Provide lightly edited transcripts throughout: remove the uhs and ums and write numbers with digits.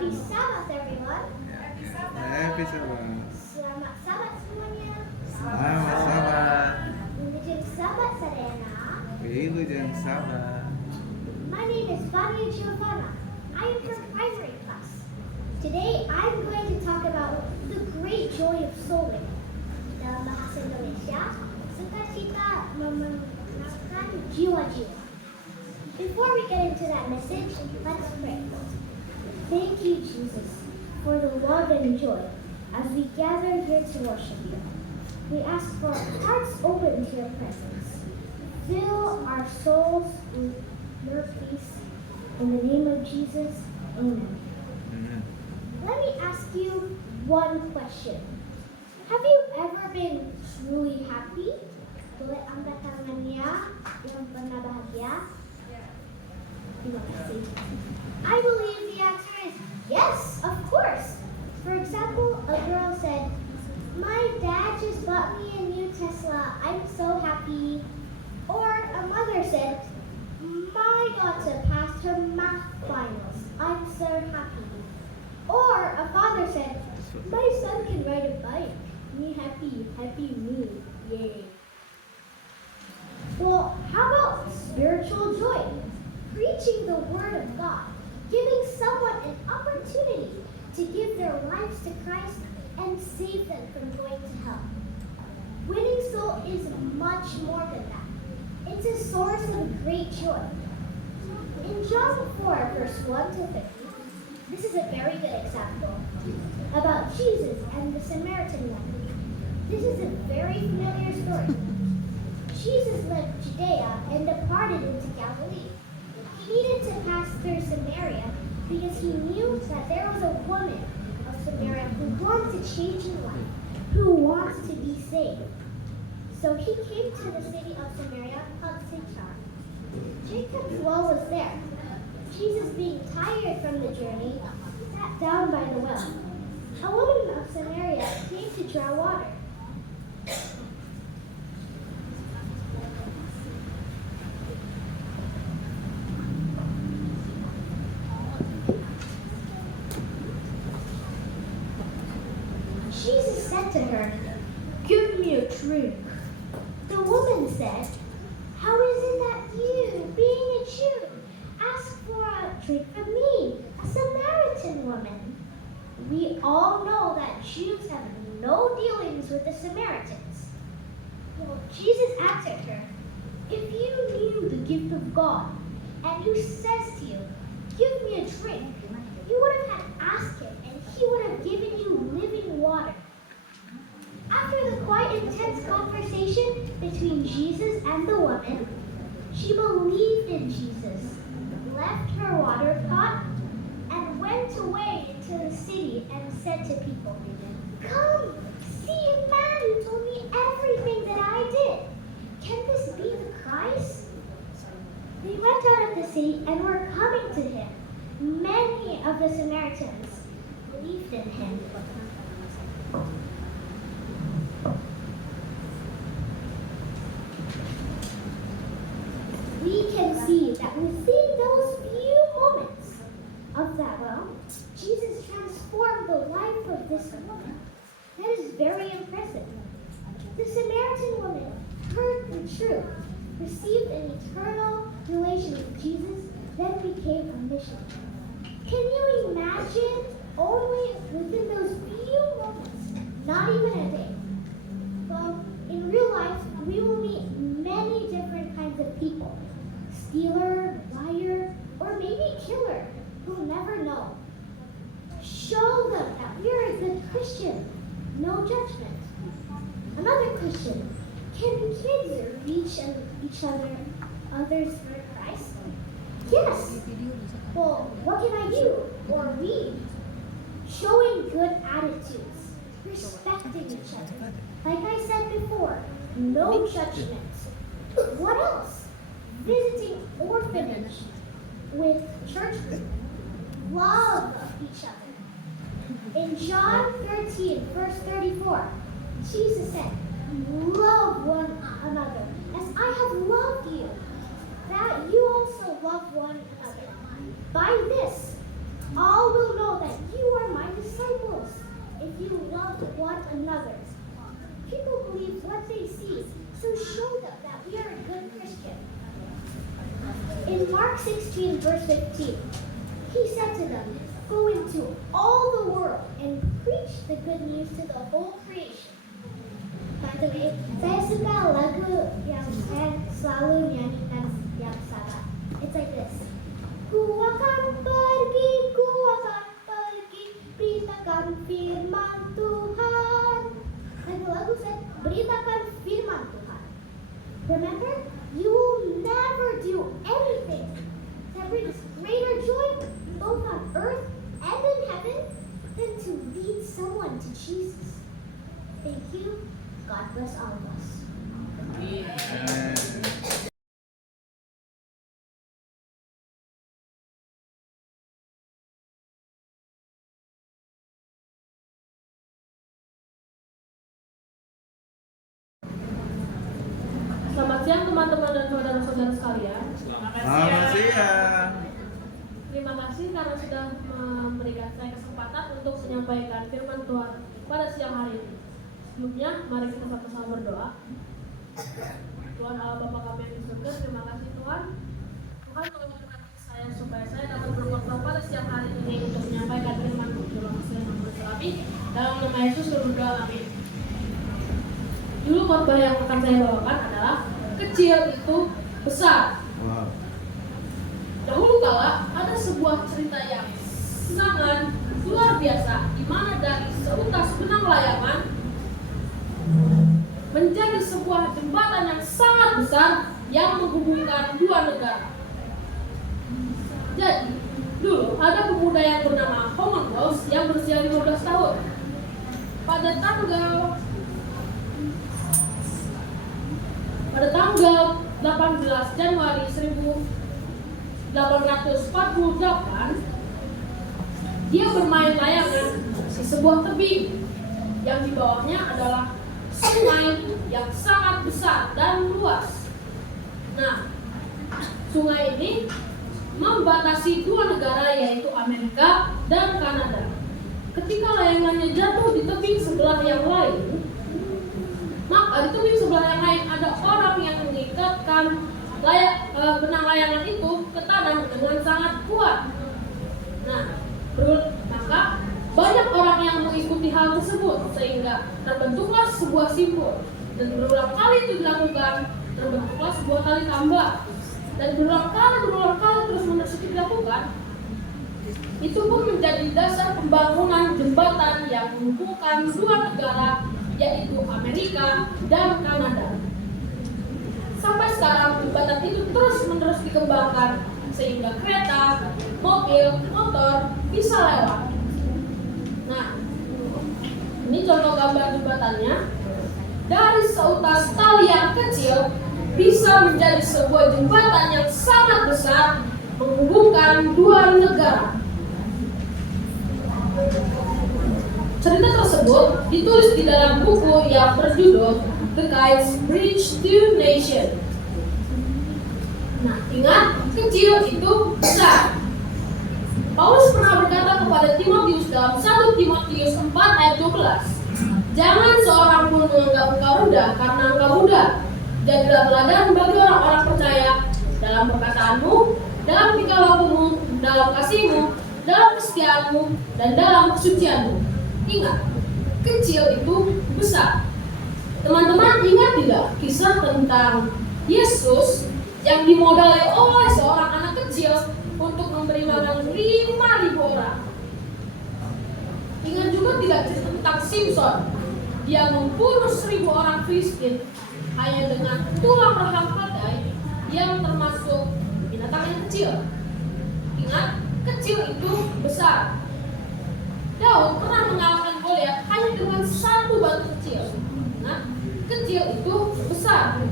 Happy Sabbath, everyone. Happy Sabbath. Selamat Sabat semuanya. Selamat Sabbath. Wilujeng Sabat Sadayana. Wilujeng Sabbath. My name is Vania Giovanna. I am from primary class. Today I'm going to talk about the great joy of soul winning. Dalam bahasa Indonesia, sukacita memenangkan jiwa-jiwa. Before we get into that message, let's pray. Thank you, Jesus, for the love and joy as we gather here to worship you. We ask for hearts open to your presence. Fill our souls with your peace. In the name of Jesus, amen. Amen. Let me ask you one question. Have you ever been truly happy? Boleh angkat tangannya yang pernah bahagia? Terima kasih. I believe the answer is yes, of course. For example, a girl said, "My dad just bought me a new Tesla. I'm so happy." Or a mother said, "My daughter passed her math finals. I'm so happy." Or a father said, "My son can ride a bike. Me happy, happy me. Yay." Well, how about spiritual joy? Preaching the Word of God, giving someone an opportunity to give their lives to Christ and save them from going to hell. Winning soul is much more than that. It's a source of great joy. In John 4, verse 1 to 50, this is a very good example about Jesus and the Samaritan woman. This is a very familiar story. Jesus left Judea and departed into Galilee. He needed to pass through Samaria because he knew that there was a woman of Samaria who wants to change her life, who wants to be saved. So he came to the city of Samaria called Sychar. Jacob's well was there. Jesus, being tired from the journey, sat down by the well. A woman of Samaria came to draw water. Jesus said to her, "Give me a drink." The woman said, "How is it that you, being a Jew, ask for a drink from me, a Samaritan woman?" We all know that Jews have no dealings with the Samaritans. Well, Jesus answered her, "If you knew the gift of God, and who says to you, 'Give me a drink,' you would have had asked him, and he would have given you living water." After the quite intense conversation between Jesus and the woman, she believed in Jesus, left her water pot, and went away into the city and said to people, "Come, see a man who told me everything that I did. Can this be the Christ?" They went out of the city and were coming to him. Many of the Samaritans believed in him. We can see that within those few moments of that well, Jesus transformed the life of this woman. That is very impressive. The Samaritan woman heard the truth, received an eternal relation with Jesus, then became a missionary. Can you imagine only within those few moments, not even a day? Well, in real life, we will meet many different kinds of people. Stealer, liar, or maybe killer. We'll never know. Show them that we are a good Christian. No judgment. Another question. Can kids reach others for Christ? Yes. Well, what can I do? Or we? Showing good attitudes. Respecting each other. Like I said before, no judgment. What else? Visiting orphanage with church group. Love each other. In John 13, verse 34, Jesus said, "Love one another as I have loved you, that you also love one another. By this, All will know that you are my disciples if you love one another. People believe what they see, so show them that we are a good Christian. In Mark 16, verse 15, he said to them, "Go into all the world and preach the good news to the whole creation." By the way, saya suka lagu yang saya selalu nyanyikan setiap saat. It's like this. Ku akan pergi, beritakan firman Tuhan. And the lagu said, beritakan firman Tuhan. Remember, you will never do anything that brings greater joy both on earth and in heaven than to lead someone to Jesus. Thank you. God bless all of us. Selamat siang teman-teman dan saudara-saudara sekalian. Selamat siang. Terima kasih karena sudah memberikan saya kesempatan untuk menyampaikan firman Tuhan pada siang hari ini. Sebelumnya, mari kita sama-sama berdoa. Tuhan Allah Bapa kami yang di surga, terima kasih Tuhan. Tuhan tolong memberkati saya supaya saya dapat berkhotbah pada siang hari ini untuk menyampaikan firman-Mu. Dalam nama Yesus berdoa, amin. Dulu khotbah yang akan saya bawakan adalah kecil itu besar. Wow. Dahulu kala ada sebuah cerita yang sangat luar biasa, di mana dari seutas benang layangan menjadi sebuah jembatan yang sangat besar yang menghubungkan dua negara. Jadi, dulu ada pemuda yang bernama Homan Gauss yang berusia 15 tahun. Pada tanggal 18 Januari 1848, dia bermain layangan di sebuah tebing yang di bawahnya adalah sungai yang sangat besar dan luas. Nah, sungai ini membatasi dua negara, yaitu Amerika dan Kanada. Ketika layangannya jatuh di tebing sebelah yang lain, maka di tebing sebelah yang lain ada orang yang mengikatkan benang layangan itu ke tanah dengan sangat kuat. Nah, maka banyak orang yang mengikuti hal tersebut sehingga terbentuklah sebuah simbol, dan berulang kali itu dilakukan, terbentuklah sebuah tali tambah, dan berulang kali terus-menerus itu dilakukan. Itu pun menjadi dasar pembangunan jembatan yang menghubungkan dua negara, yaitu Amerika dan Kanada. Sampai sekarang jembatan itu terus-menerus dikembangkan sehingga kereta, mobil, motor bisa lewat. Nah, ini contoh gambar jembatannya. Dari seutas tali yang kecil bisa menjadi sebuah jembatan yang sangat besar menghubungkan dua negara. Cerita tersebut ditulis di dalam buku yang berjudul The Guides Bridge to Nation. Nah, ingat, kecil itu besar. Paulus pernah berkata kepada Timotius dalam 1 Timotius 4 ayat 12, "Jangan seorang pun menganggap engkau rendah karena engkau muda. Jadilah teladan bagi orang-orang percaya dalam perkataanmu, dalam tingkah lakumu, dalam kasihmu, dalam kesetiaanmu, dan dalam kesucianmu." Ingat, kecil itu besar. Teman-teman ingat tidak kisah tentang Yesus yang dimodali oleh seorang anak kecil untuk memberi makan 5.000 orang? Ingat juga tidak cerita tentang Simpson? Dia membunuh 1.000 orang Filistin hanya dengan tulang rahang keledai yang termasuk binatang yang kecil. Ingat, kecil itu besar. Daud pernah mengalahkan Goliat hanya dengan satu batu kecil. Nah, kecil itu besar.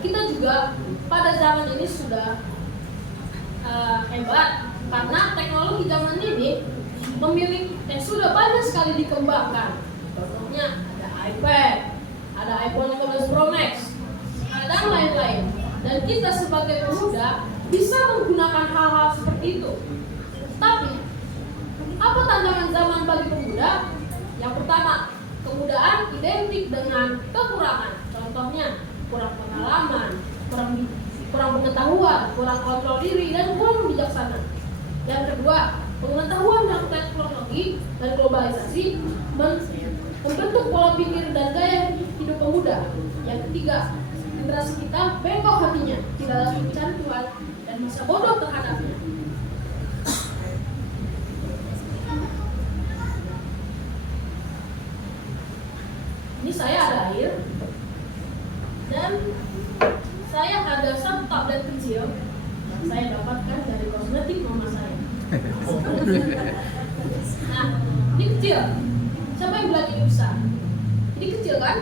Kita juga pada zaman ini sudah hebat karena teknologi zaman ini sudah banyak sekali dikembangkan. Contohnya ada iPad, ada iPhone 15 Pro Max, dan lain-lain. Dan kita sebagai pemuda bisa menggunakan hal-hal seperti itu. Tapi, apa tantangan zaman bagi pemuda? Yang pertama, kemudaan identik dengan kekurangan. Contohnya, kurang pengalaman, kurang pengetahuan, kurang kontrol diri, dan kurang bijaksana. Yang kedua, pengetahuan dalam teknologi dan globalisasi membentuk pola pikir dan gaya hidup pemuda. Yang ketiga, generasi kita bengkok hatinya, tidak lagi mencari Tuhan dan masa bodoh terhadapnya. Ini saya ada air dan saya ada satu tablet kecil yang saya dapatkan dari kosmetik mama saya. Nah, ini kecil. Siapa yang bilang ini besar? Ini kecil kan?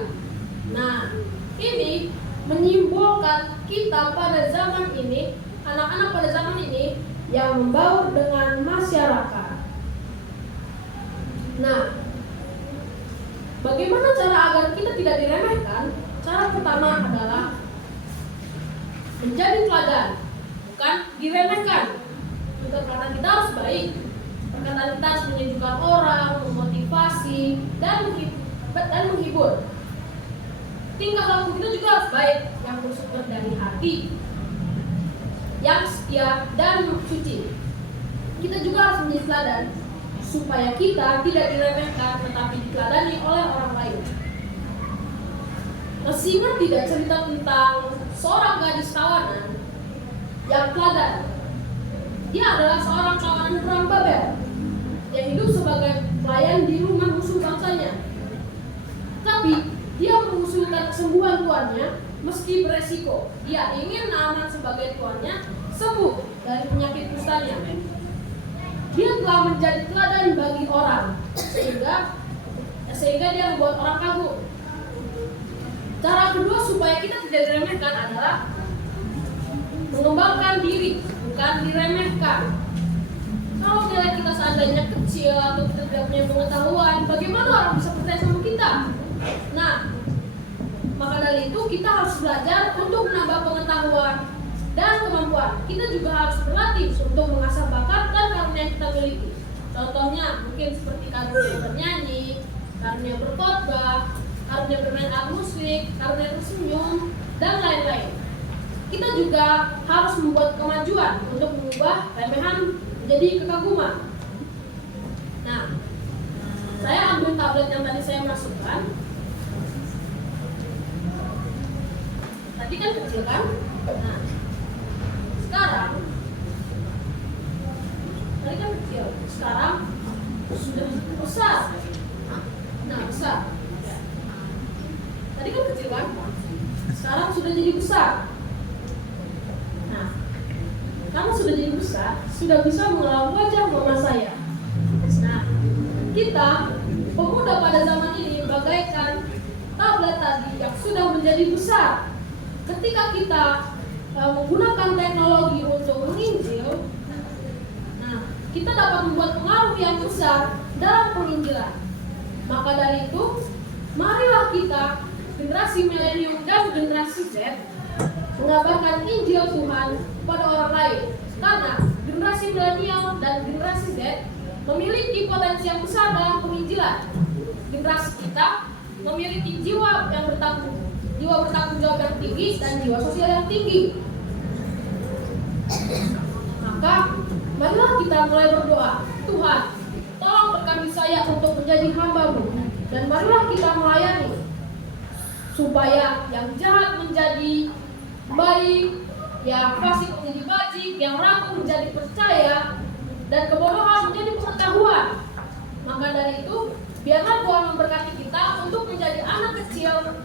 Nah, ini menyimbolkan kita pada zaman ini, anak-anak pada zaman ini yang membaur dengan masyarakat. Nah, bagaimana cara agar kita tidak diremehkan? Cara pertama adalah menjadi teladan, bukan diremehkan. Perkataan kita harus baik. Perkataan kita harus menyejukkan orang, memotivasi, dan menghibur. Tingkah laku kita juga harus baik, yang bersumber dari hati, yang setia dan suci. Kita juga harus menjadi teladan, supaya kita tidak diremehkan, tetapi diteladani oleh orang lain. Masih ingat tidak cerita tentang seorang gadis tawanan yang teladan? Dia adalah seorang tawanan perang Babel yang hidup sebagai pelayan di rumah musuh bangsanya. Tapi dia mengusulkan kesembuhan tuannya meski beresiko. Dia ingin Naaman sebagai tuannya sembuh dari penyakit kustanya. Dia telah menjadi teladan bagi orang sehingga dia membuat orang kagum. Cara kedua supaya kita tidak diremehkan adalah mengembangkan diri, bukan diremehkan. Kalau nilai kita seandainya kecil atau kita tidak punya pengetahuan, bagaimana orang bisa percaya sama kita? Nah, maka dari itu kita harus belajar untuk menambah pengetahuan dan kemampuan. Kita juga harus berlatih untuk mengasah bakat dan karunia yang kita miliki. Contohnya mungkin seperti karunia bernyanyi, karunia berkhotbah, karunia bermain alat musik, karunia tersenyum, dan lain-lain. Kita juga harus membuat kemajuan untuk mengubah remehan menjadi kekaguman. Nah, saya ambil tablet yang tadi saya masukkan. Tadi kan kecil kan? Nah, sekarang tadi kan kecil, sekarang sudah besar. Nah, besar. Tadi kan kecil kan? Sekarang sudah jadi besar. Nah, karena sudah jadi besar, sudah bisa mengenal wajah mama saya. Nah, kita pemuda pada zaman ini bagaikan tablet tadi yang sudah menjadi besar. Ketika kita menggunakan teknologi untuk menginjil, nah, kita dapat membuat pengaruh yang besar dalam penginjilan. Maka dari itu, marilah kita, generasi milenium dan generasi Z, mengabarkan Injil Tuhan pada orang lain. Karena generasi milenial dan generasi Z memiliki potensi yang besar dalam penginjilan. Generasi kita memiliki jiwa bertanggung jawab yang tinggi dan jiwa sosial yang tinggi. Maka marilah kita mulai berdoa, Tuhan, tolong berkati saya untuk menjadi hamba-Mu, dan marilah kita melayani supaya yang jahat menjadi baik, yang fasik menjadi bajik, yang ragu menjadi percaya, dan kebodohan menjadi pengetahuan. Maka dari itu, biarlah Tuhan memberkati kita untuk menjadi anak kecil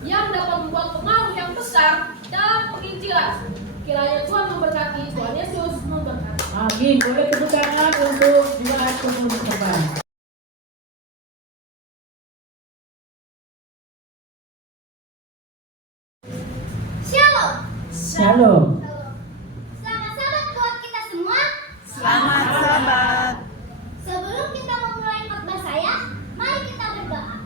yang dapat membuat pengaruh yang besar dalam penginjilan. Kiranya Tuhan memberkati, Tuhan Yesus memberkati. Amin. Boleh tepuk tangan untuk jemaat pengurus depan. Shalom. Shalom. Selamat sabat buat kita semua. Selamat sabat. Sebelum kita memulai khotbah saya, mari kita berdoa.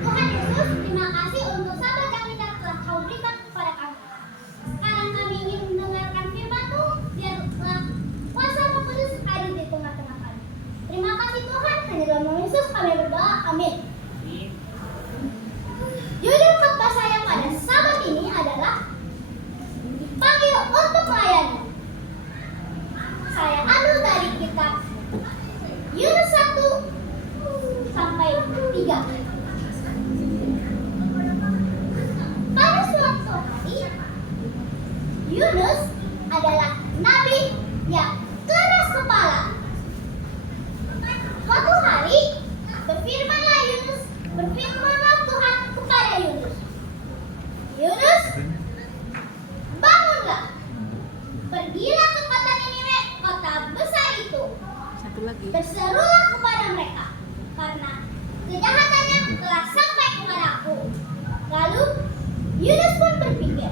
Tuhan Yesus, terima kasih untuk sabat yang telah Kau berikan kepada kami. Sekarang kami ingin mendengar Yunus adalah nabi yang keras kepala. Suatu hari berfirmanlah Tuhan kepada Yunus. Yunus, bangunlah, pergilah ke kota Niniwe, kota besar itu. Satu lagi. Berserulah kepada mereka, karena kejahatannya telah sampai kepadaku. Lalu Yunus pun berpikir,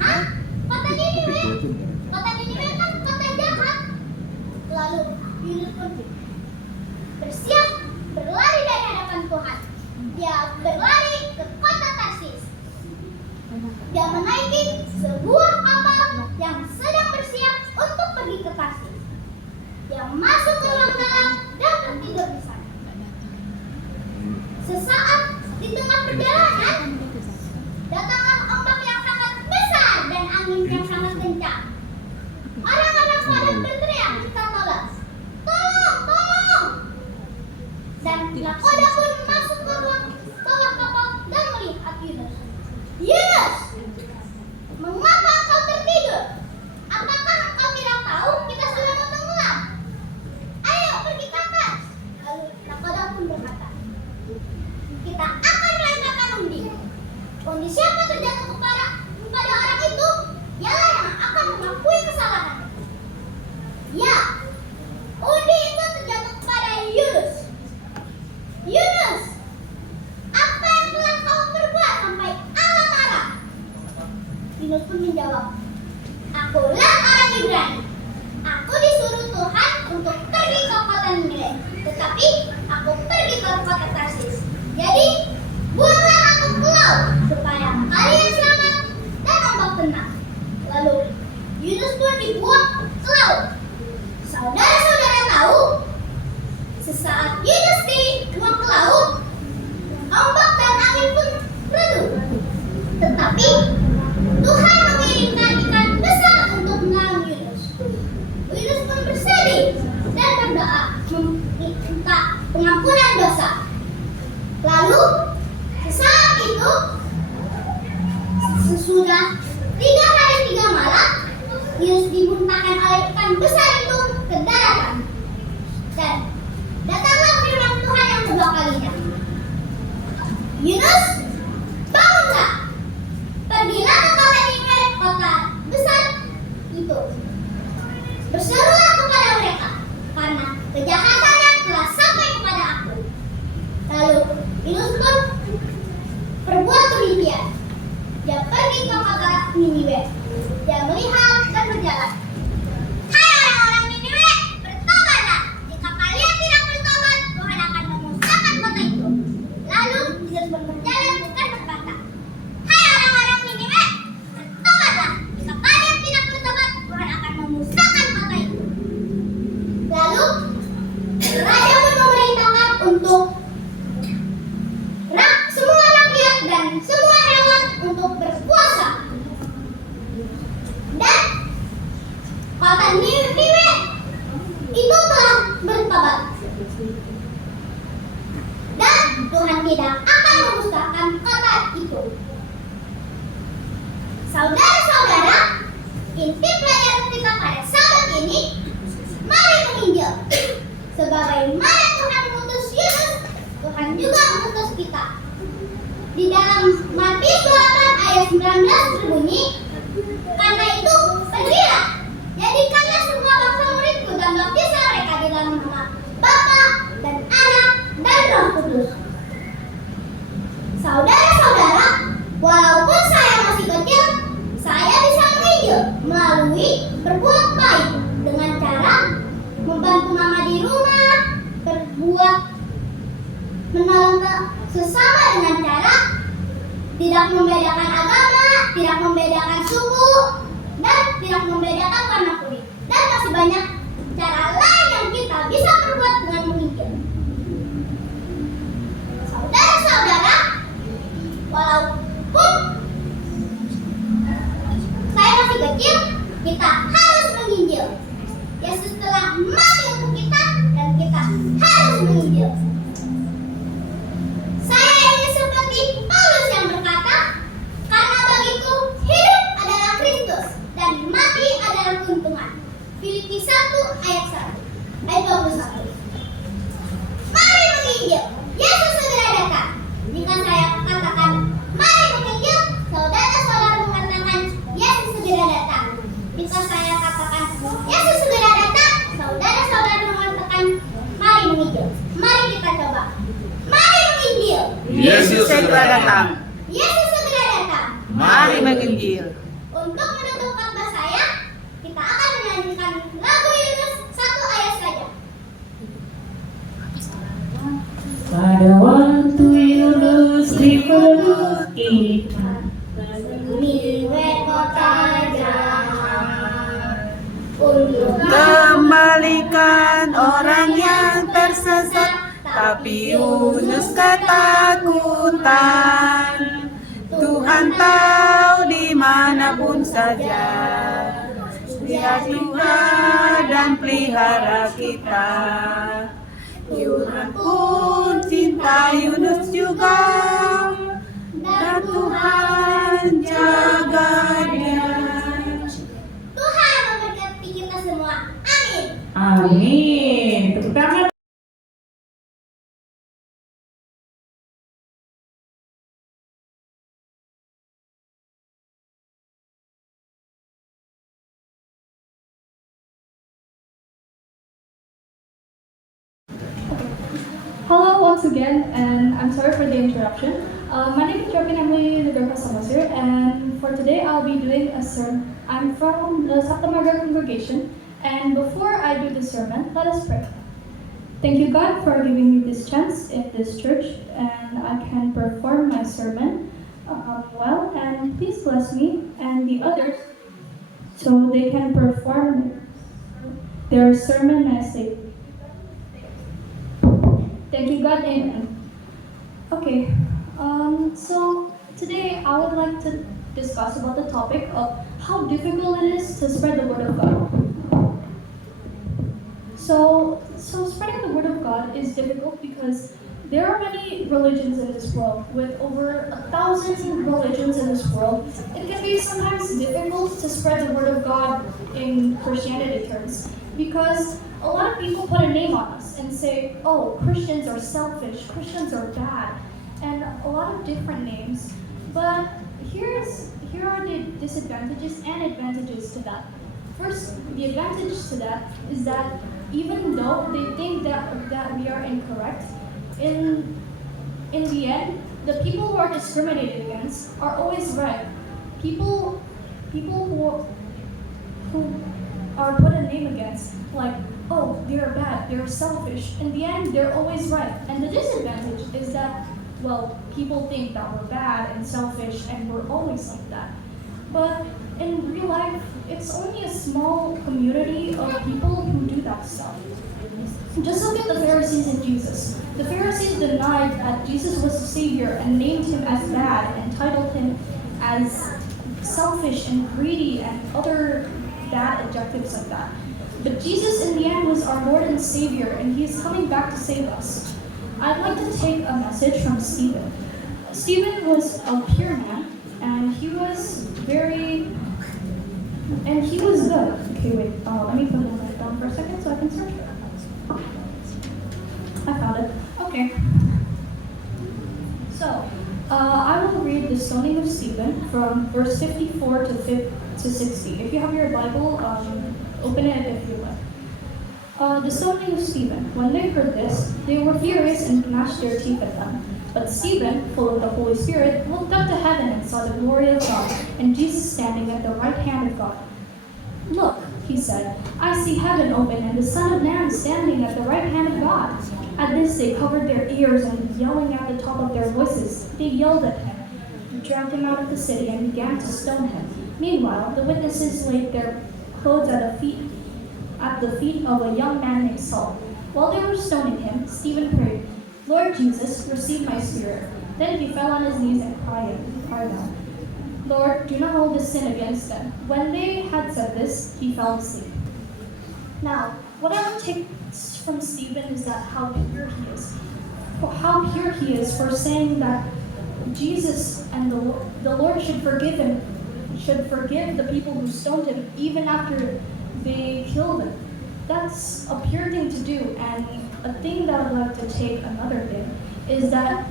hah? Kota Niniwe kan kota jahat. Lalu Yunus pun bersiap berlari dari hadapan Tuhan. Dia berlari ke kota Tarsis. Dia menaiki sebuah kapal yang sedang bersiap untuk pergi ke Tarsis. Dia masuk ke ruang dalam dan tertidur di sana. Sesaat di tengah perjalanan, datanglah ombak yang sangat besar dan angin yang sangat kencang. Orang-orang pada berteriak minta tolong. Tolong, tolong! Dan nakoda pun masuk ke ruang bawah kapal dan melihat Yunus. Yunus, mengapa engkau tertidur? Apakah engkau tidak tahu kita sudah mau tenggelam? Ayo pergi ke atas. Lalu nakoda pun berkata, kita akan melemparkan undi. Undi siapa terjatuh kepada orang itu, ialah yang akan mengakui kesalahan. Ya, undi itu terjatuh kepada Yunus. Yunus, apa yang telah kau perbuat sampai Allah marah? Yunus pun menjawab, akulah orang Ibrani. Aku disuruh Tuhan untuk pergi ke kota Niniwe, tetapi aku pergi ke kota Tarsis. Jadi, buanglah aku ke laut supaya kalian selamat dan ombak tenang. Lalu Yunus pun dibuang ke laut. Saudara-saudara tahu, sesaat Yunus dibuang ke laut, ombak dan angin pun redup. Tetapi Tuhan mengirimkan ikan besar untuk menolong Yunus. Yunus pun bersedih dan berdoa meminta pengampunan dosa. Lalu sesaat itu, sesudah 3 hari 3 malam, Yunus dimuntahkan oleh ikan besar itu ke daratan. Dan datanglah firman Tuhan yang kedua kalinya. Yunus, bangunlah, pergilah ke kota Niniwe, kota besar itu. Berserulah kepada mereka, karena kejahatannya telah sampai kepada aku. Lalu Yunus pun berbuat demikian. Dia pergi ke kota Niniwe. Dia melihat dan berjalan. Hai orang-orang Niniwe, bertobatlah. Jika kalian tidak bertobat, Tuhan akan memusnahkan kota itu. Lalu Yunus pun berjalan dan berkata, hai orang-orang Niniwe, bertobatlah. Jika kalian tidak bertobat, Tuhan akan memusnahkan kota itu. Lalu raja pun memerintahkan untuk semua rakyat dan semua hewan untuk berpuasa. Dan kota Niniwe itu telah bertobat. Dan Tuhan tidak akan memusnahkan kota itu. Saudara-saudara, inti pelajaran kita pada saat ini, mari menginjil. Sebagaimana Tuhan mengutus Yunus, Tuhan juga mengutus kita. Di dalam Matius 28 ayat 19 berbunyi, karena itu pergilah, jadikanlah semua bangsa muridku dan baptislah mereka di dalam nama Bapa dan Anak dan Roh Kudus. Saudara-saudara, walaupun saya masih kecil, saya bisa menginjil melalui berbuat baik dengan cara membantu mama di rumah, berbuat menolong sesama dengan cara tidak membedakan agama, tidak membedakan suku, dan tidak membedakan warna kulit. Dan masih banyak cara lain yang kita bisa perbuat dengan menginjil. Saudara-saudara, walaupun saya masih kecil, kita harus menginjil. Yesus telah mati untuk kita dan kita harus menginjil. Saya ingin seperti Paulus yang berkata, karena bagiku hidup adalah Kristus Filipi 1 ayat 1 ayat 21. Mari menginjil, Yesus segera datang. Jika saya katakan, mari menginjil, saudara-saudara mengatakan, Yesus segera datang. Jika saya katakan, Yesus segera datang, saudara-saudara mengatakan, mari menginjil. Mari kita coba. Mari menginjil. Yesus segera datang. Yesus segera datang. Mari menginjil. Untuk menutup khotbah saya, kita akan menyanyikan lagu Yunus 1 ayat saja. Pada waktu Yunus di perut ikan, Niniwe kota jahat, untuk Kembalikan orang yang tersesat, tapi Yunus ketakutan. Tuhan tahu dimanapun saja, Dia Tuhan dan pelihara kita. Tuhan pun cinta Yunus juga, dan Tuhan jaga dia. Tuhan memberkati kita semua. Amin. amin. Tepuk tangan. Hello once again, and I'm sorry for the interruption. My name is Robin Emily Liberca Samasir, and for today I'll be doing a sermon. I'm from the Santa Margaret congregation, and before I do the sermon, let us pray. Thank you, God, for giving me this chance in this church, and I can perform my sermon well, and please bless me and the others so they can perform their sermon nicely. Thank you, God. Amen. Okay, so today I would like to discuss about the topic of how difficult it is to spread the word of God. So spreading the word of God is difficult because there are many religions in this world. With over 1,000 religions in this world, it can be sometimes difficult to spread the word of God in Christianity terms, because a lot of people put a name on us and say, oh, Christians are selfish, Christians are bad, and a lot of different names. But here are the disadvantages and advantages to that. First, the advantage to that is that even though they think that we are incorrect, in the end, the people who are discriminated against are always right. People who are put a name against, like, oh, they're bad, they're selfish. In the end, they're always right. And the disadvantage is that, well, people think that we're bad and selfish and we're always like that. But in real life, it's only a small community of people who do that stuff. Just look at the Pharisees and Jesus. The Pharisees denied that Jesus was the Savior and named him as bad and titled him as selfish and greedy and other bad adjectives like that. But Jesus in the end was our Lord and Savior, and he is coming back to save us. I'd like to take a message from Stephen. Stephen was a pure man, and he was good. Okay, wait, let me put it down for a second so I can search for it. I found it. Okay. So, I will read the stoning of Stephen from verse 54 to 60. If you have your Bible, open it if you like. The stoning of Stephen. When they heard this, they were furious and gnashed their teeth at them. But Stephen, full of the Holy Spirit, looked up to heaven and saw the glory of God, and Jesus standing at the right hand of God. Look, he said, I see heaven open and the Son of Man standing at the right hand of God. At this they covered their ears, and yelling at the top of their voices, they yelled at him, dragged him out of the city, and began to stone him. Meanwhile, the witnesses laid their clothes at the feet of a young man named Saul. While they were stoning him, Stephen prayed, Lord Jesus, receive my spirit. Then he fell on his knees and cried out, Lord, do not hold this sin against them. When they had said this, he fell asleep. Now, what I would take from Stephen is that how pure he is. How pure he is for saying that Jesus and the Lord should forgive him, should forgive the people who stoned him, even after they kill them. That's a pure thing to do, and a thing that I'd like to take another thing is that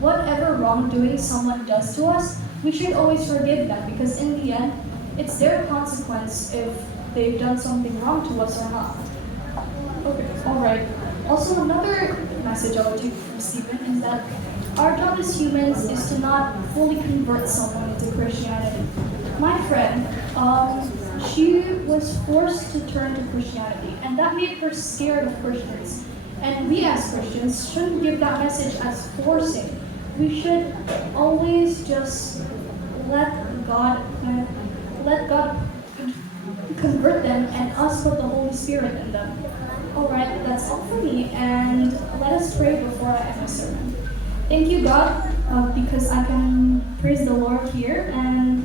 whatever wrongdoing someone does to us, we should always forgive them, because in the end, it's their consequence if they've done something wrong to us or not. Okay, alright. Also, another message I would take from Stephen is that our job as humans is to not fully convert someone into Christianity. My friend, she was forced to turn to Christianity, and that made her scared of Christians. And we as Christians shouldn't give that message as forcing. We should always just let God convert them and us put the Holy Spirit in them. Alright, that's all for me, and let us pray before I end the sermon. Thank you, God, because I can praise the Lord here, and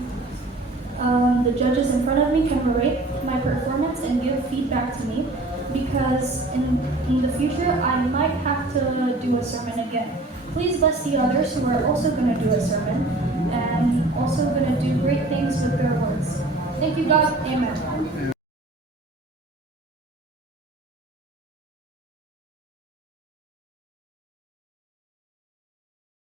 the judges in front of me can rate my performance and give feedback to me, because in the future I might have to do a sermon again. Please bless the others who are also going to do a sermon and also going to do great things with their words. Thank you, God. Amen.